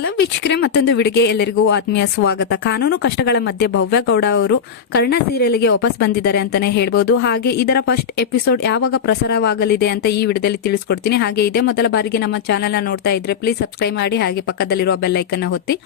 Hello ವೀಕ್ಷಕರೇ, ಮತ್ತೊಂದು ವಿಡಿಗೆ ಎಲ್ಲರಿಗೂ ಆತ್ಮೀಯ ಸ್ವಾಗತ. ಕಾನೂನು ಕಷ್ಟಗಳ ಮಧ್ಯೆ ಭವ್ಯ ಗೌಡ ಅವರು ಕರ್ಣ ಸೀರಿಯಲ್ಗೆ ವಾಪಸ್ ಬಂದಿದ್ದಾರೆ ಅಂತಾನೆ ಹೇಳ್ಬೋದು. ಹಾಗೆ ಇದರ ಫಸ್ಟ್ ಎಪಿಸೋಡ್ ಯಾವಾಗ ಪ್ರಸಾರವಾಗಲಿದೆ ಅಂತ ಈ ವಿಡಿಯೋದಲ್ಲಿ ತಿಳಿಸ್ಕೊಡ್ತೀನಿ. ಹಾಗೆ ಇದೇ ಮೊದಲ ಬಾರಿಗೆ ನಮ್ಮ ಚಾನೆಲ್ ನೋಡ್ತಾ ಇದ್ರೆ ಪ್ಲೀಸ್ ಸಬ್ಸ್ಕ್ರೈಬ್ ಮಾಡಿ, ಹಾಗೆ ಪಕ್ಕದಲ್ಲಿರುವ ಬೆಲ್ಲೈಕನ್ನ ಹೊತ್ತಿ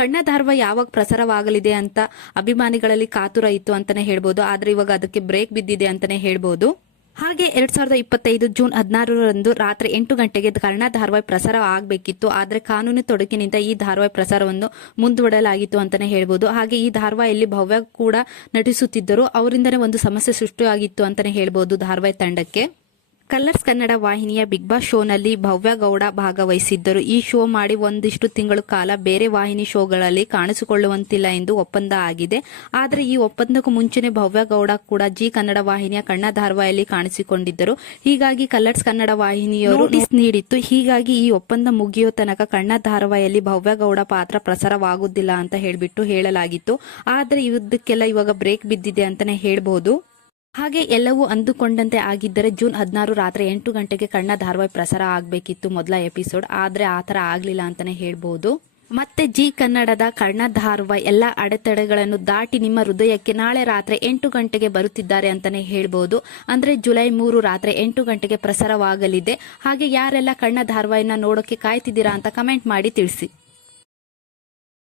ಕಣ್ಣ ಧಾರ್ವ ಯಾವಾಗ ಪ್ರಸಾರವಾಗಲಿದೆ ಅಂತ ಅಭಿಮಾನಿಗಳಲ್ಲಿ ಕಾತುರ ಇತ್ತು ಅಂತಾನೆ ಹೇಳ್ಬೋದು. ಆದ್ರೆ ಇವಾಗ ಅದಕ್ಕೆ ಬ್ರೇಕ್ ಬಿದ್ದಿದೆ ಅಂತಾನೆ ಹೇಳ್ಬೋದು. ಹಾಗೆ ಎರಡ್ ಸಾವಿರದ ಇಪ್ಪತ್ತೈದು ಜೂನ್ ಹದಿನಾರರಂದು ರಾತ್ರಿ ಎಂಟು ಗಂಟೆಗೆ ಕನ್ನಡ ಧಾರವಾಹಿ ಪ್ರಸಾರ ಆಗಬೇಕಿತ್ತು. ಆದರೆ ಕಾನೂನು ತೊಡಕಿನಿಂದ ಈ ಧಾರವಾಹಿ ಪ್ರಸಾರವನ್ನು ಮುಂದೂಡಲಾಗಿತ್ತು ಅಂತಾನೆ ಹೇಳ್ಬೋದು. ಹಾಗೆ ಈ ಧಾರವಾಹಿಯಲ್ಲಿ ಭವ್ಯ ಕೂಡ ನಟಿಸುತ್ತಿದ್ದರು. ಅವರಿಂದನೇ ಒಂದು ಸಮಸ್ಯೆ ಸೃಷ್ಟಿಯಾಗಿತ್ತು ಅಂತಾನೆ ಹೇಳ್ಬೋದು ಧಾರವಾಹಿ ತಂಡಕ್ಕೆ. ಕಲರ್ಸ್ ಕನ್ನಡ ವಾಹಿನಿಯ ಬಿಗ್ ಬಾಸ್ ಶೋನಲ್ಲಿ ಭವ್ಯ ಗೌಡ ಭಾಗವಹಿಸಿದ್ದರು. ಈ ಶೋ ಮಾಡಿ ಒಂದಿಷ್ಟು ತಿಂಗಳ ಕಾಲ ಬೇರೆ ವಾಹಿನಿ ಶೋಗಳಲ್ಲಿ ಕಾಣಿಸಿಕೊಳ್ಳುವಂತಿಲ್ಲ ಎಂದು ಒಪ್ಪಂದ ಆಗಿದೆ. ಆದರೆ ಈ ಒಪ್ಪಂದಕ್ಕೂ ಮುಂಚೆನೆ ಭವ್ಯ ಗೌಡ ಕೂಡ ಜಿ ಕನ್ನಡ ವಾಹಿನಿಯ ಕಣ್ಣ ಧಾರವಾಹಿಯಲ್ಲಿ ಕಾಣಿಸಿಕೊಂಡಿದ್ದರು. ಹೀಗಾಗಿ ಕಲರ್ಸ್ ಕನ್ನಡ ವಾಹಿನಿಯವರು ನೋಟಿಸ್ ನೀಡಿತ್ತು. ಹೀಗಾಗಿ ಈ ಒಪ್ಪಂದ ಮುಗಿಯೋ ತನಕ ಕಣ್ಣ ಧಾರವಾಹಿಯಲ್ಲಿ ಭವ್ಯ ಗೌಡ ಪಾತ್ರ ಪ್ರಸಾರವಾಗುವುದಿಲ್ಲ ಅಂತ ಹೇಳಿಬಿಟ್ಟು ಹೇಳಲಾಗಿತ್ತು. ಆದರೆ ಯುದ್ಧಕ್ಕೆಲ್ಲ ಇವಾಗ ಬ್ರೇಕ್ ಬಿದ್ದಿದೆ ಅಂತಾನೆ ಹೇಳ್ಬಹುದು ಹಾಗೆ ಎಲ್ಲವೂ ಅಂದುಕೊಂಡಂತೆ ಆಗಿದ್ದರೆ ಜೂನ್ ಹದಿನಾರು ರಾತ್ರಿ ಎಂಟು ಗಂಟೆಗೆ ಕಣ್ಣ ಧಾರಾವಾಹಿ ಪ್ರಸಾರ ಆಗಬೇಕಿತ್ತು ಮೊದಲ ಎಪಿಸೋಡ್. ಆದರೆ ಆ ಥರ ಆಗಲಿಲ್ಲ ಅಂತಲೇ ಹೇಳ್ಬೋದು. ಮತ್ತೆ ಜಿ ಕನ್ನಡದ ಕರ್ಣ ಧಾರುವ ಎಲ್ಲ ಅಡೆತಡೆಗಳನ್ನು ದಾಟಿ ನಿಮ್ಮ ಹೃದಯಕ್ಕೆ ನಾಳೆ ರಾತ್ರಿ ಎಂಟು ಗಂಟೆಗೆ ಬರುತ್ತಿದ್ದಾರೆ ಅಂತಾನೆ ಹೇಳ್ಬೋದು. ಅಂದ್ರೆ ಜುಲೈ ಮೂರು ರಾತ್ರಿ ಎಂಟು ಗಂಟೆಗೆ ಪ್ರಸಾರವಾಗಲಿದೆ. ಹಾಗೆ ಯಾರೆಲ್ಲ ಕಣ್ಣ ಧಾರವಾಹಿನ ನೋಡೋಕೆ ಕಾಯ್ತಿದ್ದೀರಾ ಅಂತ ಕಮೆಂಟ್ ಮಾಡಿ ತಿಳಿಸಿ.